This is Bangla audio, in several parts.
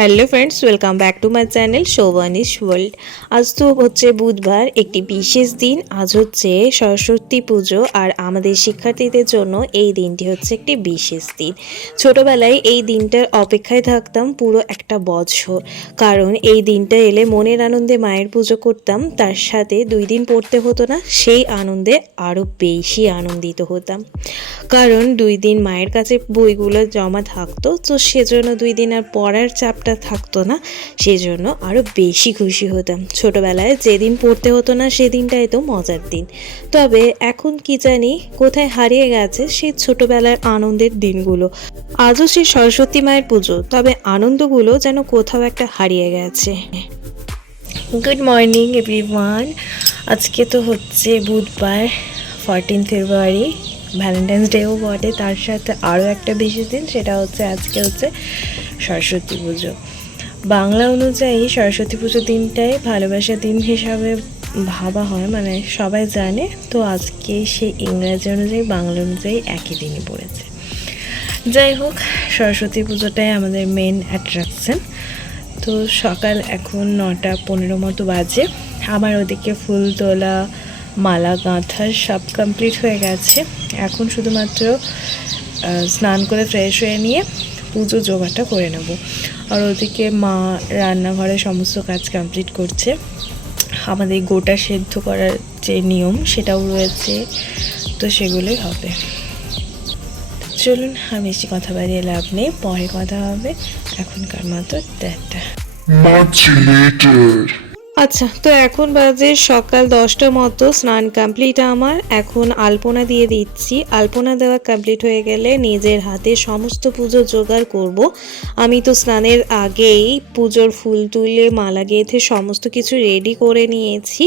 Hello friends welcome back to my channel Shobhanis world আজ তো হচ্ছে বুধবার, একটি বিশেষ দিন। আজ হচ্ছে সরস্বতী পুজো আর আমাদের শিক্ষার্থীদের জন্য এই দিনটি হচ্ছে একটি বিশেষ দিন। ছোটবেলায় এই দিনটার অপেক্ষায় থাকতাম পুরো একটা বছর। কারণ এই দিনটা এলে মনের আনন্দে মায়ের পুজো করতাম, তার সাথে দুই দিন পড়তে হতো না, সেই আনন্দে আরও বেশি আনন্দিত হতাম। কারণ দুই দিন মায়ের কাছে বইগুলো জমা থাকতো, তো সেজন্য দুই দিন আর পড়ার চাপটা থাকতো না, সেজন্য আরও বেশি খুশি হতাম। ছোটোবেলায় যেদিন পড়তে হতো না, সেদিনটাই তো মজার দিন। তবে এখন কি জানি, কোথায় হারিয়ে গেছে সেই ছোটবেলার আনন্দের দিনগুলো। আজও সেই সরস্বতী মায়ের পুজো, তবে আনন্দগুলো যেন কোথাও একটা হারিয়ে গেছে। গুড মর্নিং এভরিওয়ান আজকে তো হচ্ছে বুধবার ফরটিন ফেব্রুয়ারি ভ্যালেন্টাইন্স ডেও বটে, তার সাথে আরও একটা বিশেষ দিন, সেটা হচ্ছে আজকে হচ্ছে সরস্বতী পুজো। বাংলা অনুযায়ী সরস্বতী পুজো দিনটাই ভালোবাসা দিন হিসাবে ভাবা হয় মানে সবাই জানে। তো আজকে সেই ইংরাজি অনুযায়ী, বাংলা অনুযায়ী একই দিনই পড়েছে। যাই হোক, সরস্বতী পুজোটাই আমাদের মেন অ্যাট্রাকশন তো সকাল এখন নটা পনেরো মতো বাজে। আমার ওদিকে ফুল তোলা মালা গাঁথা সব কমপ্লিট হয়ে গেছে। এখন শুধুমাত্র স্নান করে ফ্রেশ হয়ে নিয়ে পুজো জোগাড়টা করে নেব। আর ওদিকে মা রান্নাঘরে সমস্ত কাজ কমপ্লিট করছে। আমাদের গোটা সেদ্ধ করার যে নিয়ম, সেটাও রয়েছে। তো সেগুলোই হবে। চলুন, আর বেশি কথা বাড়িয়ে লাভ নেই। পরে কথা হবে এখনকার মতো। later. আচ্ছা তো এখন বাজে সকাল দশটা মতো, স্নান কমপ্লিট আমার। এখন আলপনা দিয়ে দিচ্ছি। আলপনা দেওয়া কমপ্লিট হয়ে গেলে নিজের হাতে সমস্ত পুজো জোগাড় করব। আমি তো স্নানের আগেই পুজোর ফুল তুলে, মালা গেঁথে সমস্ত কিছু রেডি করে নিয়েছি।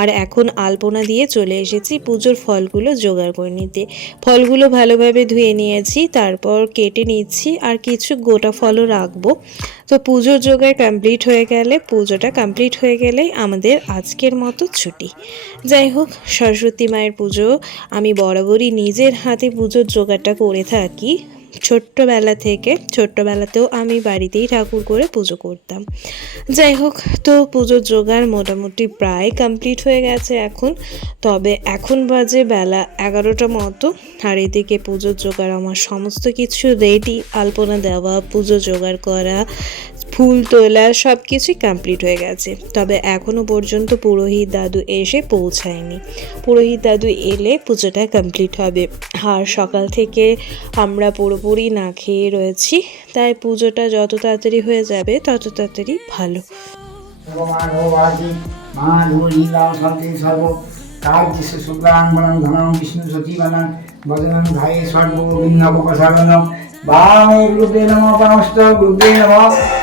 আর এখন আলপনা দিয়ে চলে এসেছি পুজোর ফলগুলো জোগাড় করে নিতে। ফলগুলো ভালোভাবে ধুয়ে নিয়েছি, তারপর কেটে নিচ্ছি আর কিছু গোটা ফলও রাখব। তো পুজোর জোগাড় কমপ্লিট হয়ে গেলে, পুজোটা কমপ্লিট হয়ে গেলেই আমাদের আজকের মতো ছুটি। যাই হোক, সরস্বতী মায়ের পুজো, আমি বরাবরই নিজের হাতে পুজোর জোগাড়টা করে থাকি। ছোট্টবেলা থেকে, ছোট্টবেলাতেও আমি বাড়িতেই ঠাকুর করে পুজো করতাম। যাই হোক, তো পুজোর জোগাড় মোটামুটি প্রায় কমপ্লিট হয়ে গেছে এখন। তবে এখন বাজে বেলা এগারোটা মতো, আর এদিকে পুজোর জোগাড় আমার সমস্ত কিছু রেডি আলপনা দেওয়া, পুজো জোগাড় করা ফুল তোলা সব কিছুই কমপ্লিট হয়ে গেছে তবে এখনও পর্যন্ত পুরোহিত দাদু এসে পৌঁছায়নি পুরোহিত দাদু এলে পুজোটা কমপ্লিট হবে আর সকাল থেকে আমরা পুরোপুরি না খেয়ে রয়েছি তাই পুজোটা যত তাড়াতাড়ি হয়ে যাবে তত তাড়াতাড়ি ভালো গুরুবে নম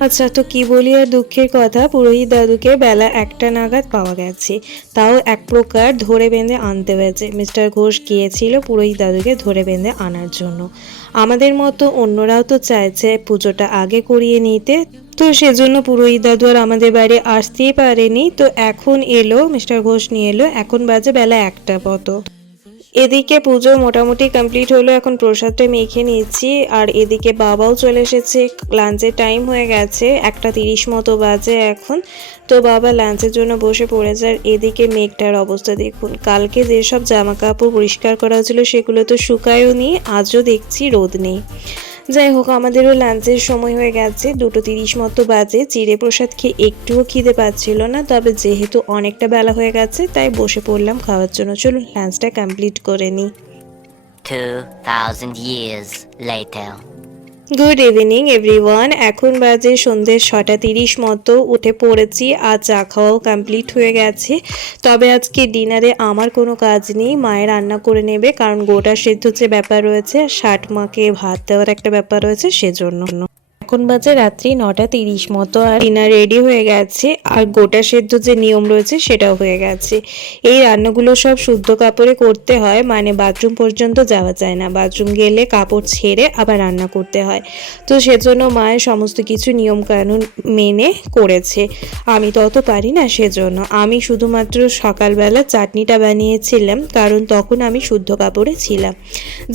আচ্ছা তো কি বলি আর দুঃখের কথা? পুরোহিত দাদুকে বেলা একটা নাগাদ পাওয়া গেছে। তাও এক প্রকার ধরে বেঁধে আনতে হয়েছে। মিস্টার ঘোষ গিয়েছিল পুরোহিত দাদুকে ধরে বেঁধে আনার জন্য। আমাদের মতো অন্যরাও তো চাইছে পুজোটা আগে করিয়ে নিতে। তো সেজন্য পুরোহিত দাদু আর আমাদের বাড়ি আসতেই পারেনি। তো এখন এলো, মিস্টার ঘোষ নিয়ে এলো। এখন বাজে বেলা একটা মতো। এদিকে পুজো মোটামুটি কমপ্লিট হলো, এখন প্রসাদটা মেখে নিচ্ছি আর এদিকে বাবাও চলে এসেছে লাঞ্চের টাইম হয়ে গেছে, একটা তিরিশ মতো বাজে এখন। তো বাবা লাঞ্চের জন্য বসে পড়ে যায় এদিকে মেঘটার অবস্থা দেখুন। কালকে যেসব জামা কাপড় পরিষ্কার করা হয়েছিল, সেগুলো তো শুকায়ও নি আজও দেখছি রোদ নেই। যাই হোক আমাদেরও লাঞ্চের সময় হয়ে গেছে। দুটো তিরিশ মতো বাজে। চিড়ে প্রসাদ খেয়ে একটুও খিদে পাচ্ছিল না তবে যেহেতু অনেকটা বেলা হয়ে গেছে তাই বসে পড়লাম খাওয়ার জন্য। চলুন লাঞ্চটা কমপ্লিট করে নিই। 2,000 years later. Good evening everyone এখন বাজে সন্ধ্যে ছটা তিরিশ মতো। উঠে পড়েছি, আর চা খাওয়াও কমপ্লিট হয়ে গেছে। তবে আজকে ডিনারে আমার কোনো কাজ নেই। মায়ের রান্না করে নেবে, কারণ গোটা সেদ্ধ যে ব্যাপার রয়েছে, ষাট মাকে ভাত দেওয়ার একটা ব্যাপার রয়েছে, সেজন্য। এখন বাজে রাত্রি নটা তিরিশ মতো আর ডিনার রেডি হয়ে গেছে। আর গোটা সেদ্ধ যে নিয়ম রয়েছে সেটাও হয়ে গেছে। এই রান্নাগুলো সব শুদ্ধ কাপড়ে করতে হয় মানে বাথরুম পর্যন্ত যাওয়া যায় না। বাথরুম গেলে কাপড় ছেড়ে আবার রান্না করতে হয়। তো সেজন্য মায়ের সমস্ত কিছু নিয়ম কানুন মেনে করেছে। আমি তত পারি না সেজন্য। আমি শুধুমাত্র সকালবেলা চাটনিটা বানিয়েছিলাম, কারণ তখন আমি শুদ্ধ কাপড়ে ছিলাম।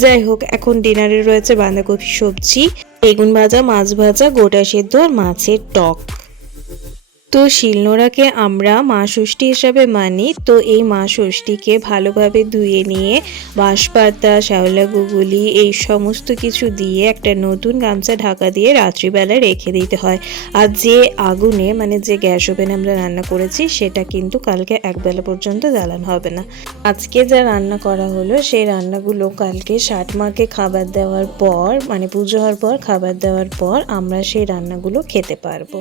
যাই হোক, এখন ডিনারে রয়েছে বাঁধাকপি সবজি। বেগুন ভাজা মাছ ভাজা গোটা সেদ্ধ আর মাছের টক। তো শিলনোড়াকে আমরা মা ষষ্ঠী হিসাবে মানি। তো এই মা ষষ্ঠীকে ভালোভাবে ধুয়ে নিয়ে বাঁশপাতা, শ্যাওলা গুগুলি এই সমস্ত কিছু দিয়ে একটা নতুন গামছা ঢাকা দিয়ে রাত্রিবেলা রেখে দিতে হয়। আর যে আগুনে মানে যে গ্যাস ওভেনে আমরা রান্না করেছি, সেটা কিন্তু কালকে একবেলা পর্যন্ত জ্বালানো হবে না। আজকে যা রান্না করা হলো, সেই রান্নাগুলো কালকে ষাট মাকে খাবার দেওয়ার পর মানে পুজো হওয়ার পর, খাবার দেওয়ার পর আমরা সেই রান্নাগুলো খেতে পারব।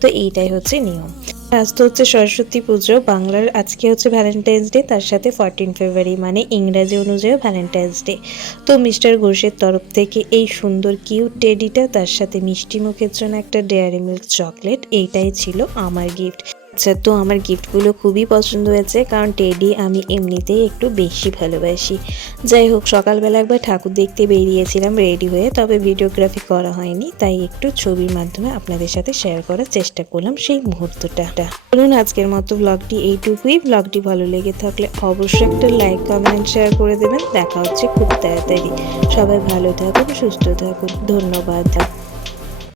তো এইটাই হচ্ছে নিয়ম। আজ তো হচ্ছে সরস্বতী পুজো। বাংলার আজকে হচ্ছে ভ্যালেন্টাইন্স ডে তার সাথে ফরটিন ফেব্রুয়ারি মানে ইংরাজি অনুযায়ী ভ্যালেন্টাইন্স ডে তো মিস্টার ঘোষের তরফ থেকে এই সুন্দর কিউট টেডিটা তার সাথে মিষ্টি মুখের জন্য একটা ডেয়ারি মিল্ক চকলেট এইটাই ছিল আমার গিফট আচ্ছা তো আমার গিফটগুলো খুবই পছন্দ হয়েছে, কারণ টেডি আমি এমনিতেই একটু বেশি ভালোবাসি। যাই হোক, সকালবেলা একবার ঠাকুর দেখতে বেরিয়েছিলাম রেডি হয়ে, তবে ভিডিওগ্রাফি করা হয়নি, তাই একটু ছবির মাধ্যমে আপনাদের সাথে শেয়ার করার চেষ্টা করলাম সেই মুহূর্তটা। চলুন, আজকের মতো ব্লগটি এইটুকুই। ব্লগটি ভালো লেগে থাকলে অবশ্যই একটা লাইক কমেন্ট শেয়ার করে দেবেন। দেখা হচ্ছে খুব তাড়াতাড়ি। সবাই ভালো থাকুন, সুস্থ থাকুন। ধন্যবাদ।